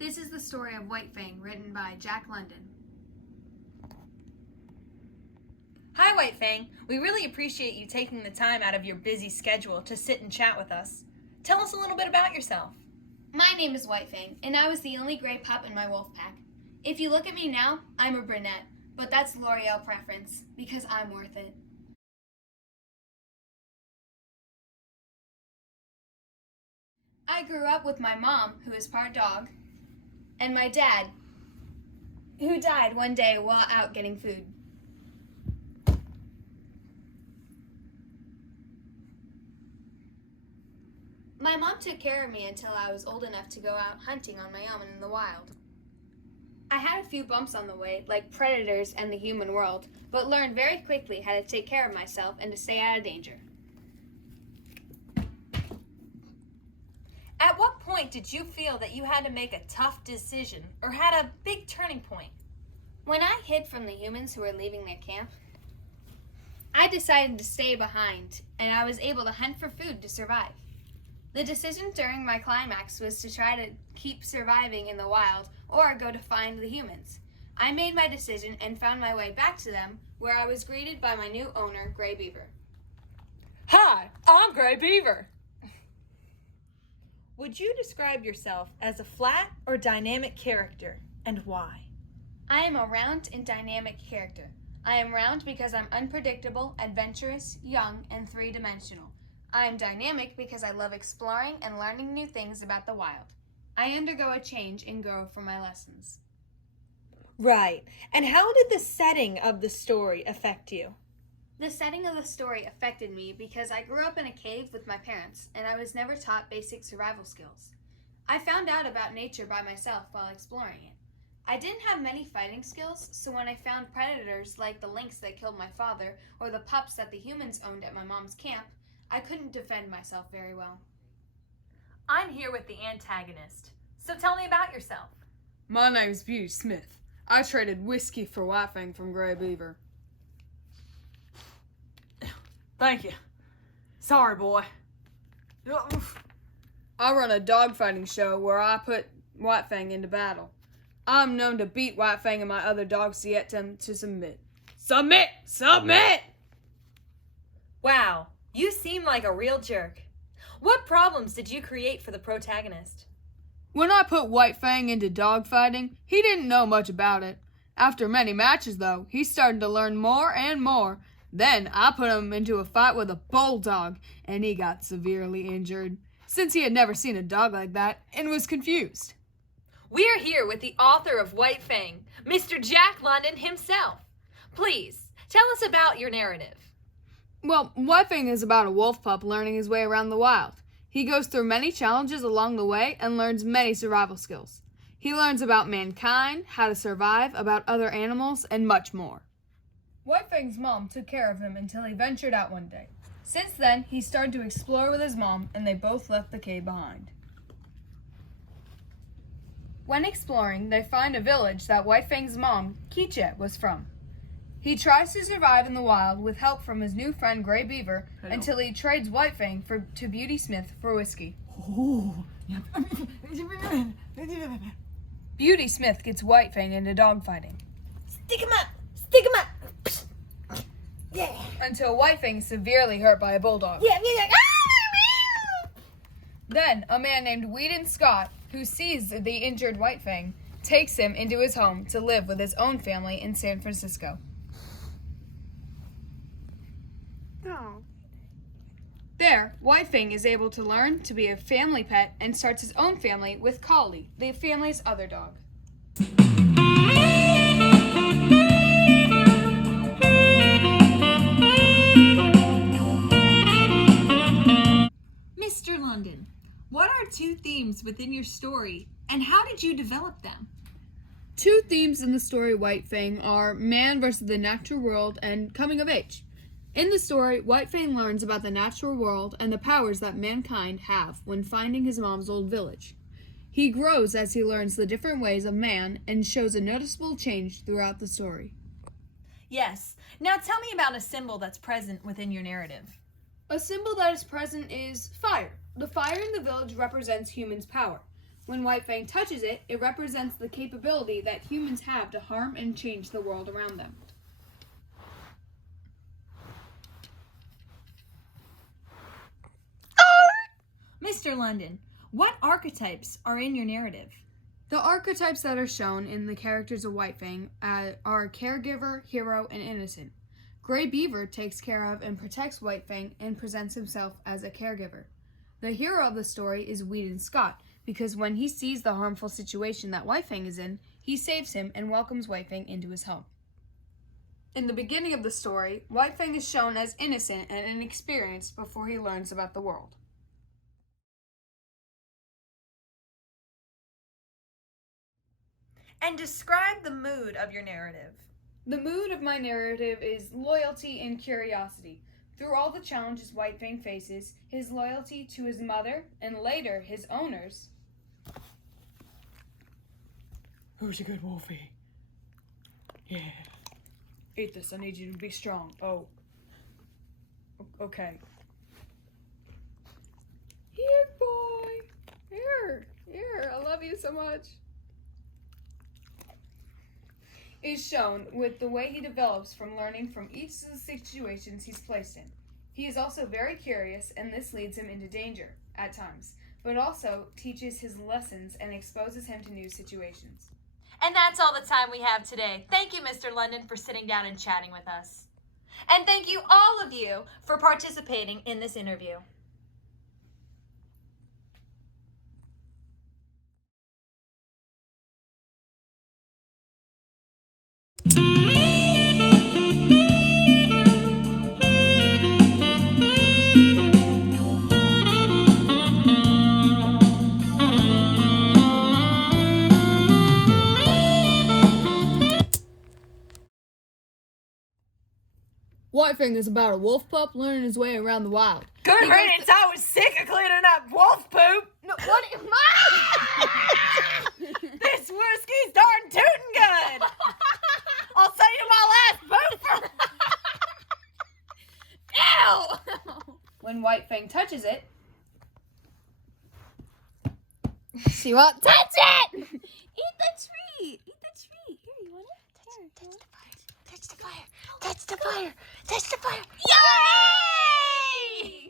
This is the story of White Fang, written by Jack London. Hi, White Fang. We really appreciate you taking the time out of your busy schedule to sit and chat with us. Tell us a little bit about yourself. My name is White Fang, and I was the only gray pup in my wolf pack. If you look at me now, I'm a brunette, but that's L'Oreal preference, because I'm worth it. I grew up with my mom, who is part dog, and my dad, who died one day while out getting food. My mom took care of me until I was old enough to go out hunting on my own in the wild. I had a few bumps on the way, like predators and the human world, but learned very quickly how to take care of myself and to stay out of danger. At what point did you feel that you had to make a tough decision or had a big turning point? When I hid from the humans who were leaving their camp, I decided to stay behind, and I was able to hunt for food to survive. The decision during my climax was to try to keep surviving in the wild or go to find the humans. I made my decision and found my way back to them, where I was greeted by my new owner, Gray Beaver. Hi, I'm Gray Beaver. Would you describe yourself as a flat or dynamic character, and why? I am a round and dynamic character. I am round because I'm unpredictable, adventurous, young, and three-dimensional. I am dynamic because I love exploring and learning new things about the wild. I undergo a change and grow from my lessons. Right. And how did the setting of the story affect you? The setting of the story affected me because I grew up in a cave with my parents, and I was never taught basic survival skills. I found out about nature by myself while exploring it. I didn't have many fighting skills, so when I found predators like the lynx that killed my father or the pups that the humans owned at my mom's camp, I couldn't defend myself very well. I'm here with the antagonist, so tell me about yourself. My name's Beauty Smith. I traded whiskey for White Fang from Gray Beaver. Thank you. Sorry, boy. I run a dogfighting show where I put White Fang into battle. I'm known to beat White Fang and my other dogs to get them to submit. Submit! Submit! Wow, you seem like a real jerk. What problems did you create for the protagonist? When I put White Fang into dogfighting, he didn't know much about it. After many matches, though, he started to learn more and more. Then I put him into a fight with a bulldog, and he got severely injured, since he had never seen a dog like that and was confused. We're here with the author of White Fang, Mr. Jack London himself. Please, tell us about your narrative. Well, White Fang is about a wolf pup learning his way around the wild. He goes through many challenges along the way and learns many survival skills. He learns about mankind, how to survive, about other animals, and much more. White Fang's mom took care of him until he ventured out one day. Since then, he started to explore with his mom, and they both left the cave behind. When exploring, they find a village that White Fang's mom, Kiche, was from. He tries to survive in the wild with help from his new friend Gray Beaver until he trades White Fang to Beauty Smith for whiskey. Beauty Smith gets White Fang into dogfighting. Stick him up! Stick him up! Yeah. Until White Fang is severely hurt by a bulldog. Yeah. Then a man named Whedon Scott, who sees the injured White Fang, takes him into his home to live with his own family in San Francisco. Oh. There, White Fang is able to learn to be a family pet and starts his own family with Collie, the family's other dog. Mr. London, what are two themes within your story, and how did you develop them? Two themes in the story White Fang are man versus the natural world and coming of age. In the story, White Fang learns about the natural world and the powers that mankind have when finding his mom's old village. He grows as he learns the different ways of man and shows a noticeable change throughout the story. Yes. Now tell me about a symbol that's present within your narrative. A symbol that is present is fire. The fire in the village represents humans' power. When White Fang touches it, it represents the capability that humans have to harm and change the world around them. Mr. London, what archetypes are in your narrative? The archetypes that are shown in the characters of White Fang are caregiver, hero, and innocent. Gray Beaver takes care of and protects White Fang and presents himself as a caregiver. The hero of the story is Whedon Scott, because when he sees the harmful situation that White Fang is in, he saves him and welcomes White Fang into his home. In the beginning of the story, White Fang is shown as innocent and inexperienced before he learns about the world. And describe the mood of your narrative. The mood of my narrative is loyalty and curiosity. Through all the challenges White Fang faces, his loyalty to his mother and later his owners. Who's a good wolfie? Yeah. Eat this, I need you to be strong. Oh. Okay. Here, boy. Here, I love you so much. Is shown with the way he develops from learning from each of the situations he's placed in. He is also very curious, and this leads him into danger, at times, but also teaches his lessons and exposes him to new situations. And that's all the time we have today. Thank you, Mr. London, for sitting down and chatting with us. And thank you, all of you, for participating in this interview. White Fang is about a wolf pup learning his way around the wild. Good riddance, I was sick of cleaning up wolf poop. No, what? This whiskey's darn tootin' good. I'll send you my last poop. Ew! When White Fang touches it, she won't touch it! Eat the tree! Eat the tree! Here, you want it? Touch the fire! Touch the fire! Touch the fire! Yay!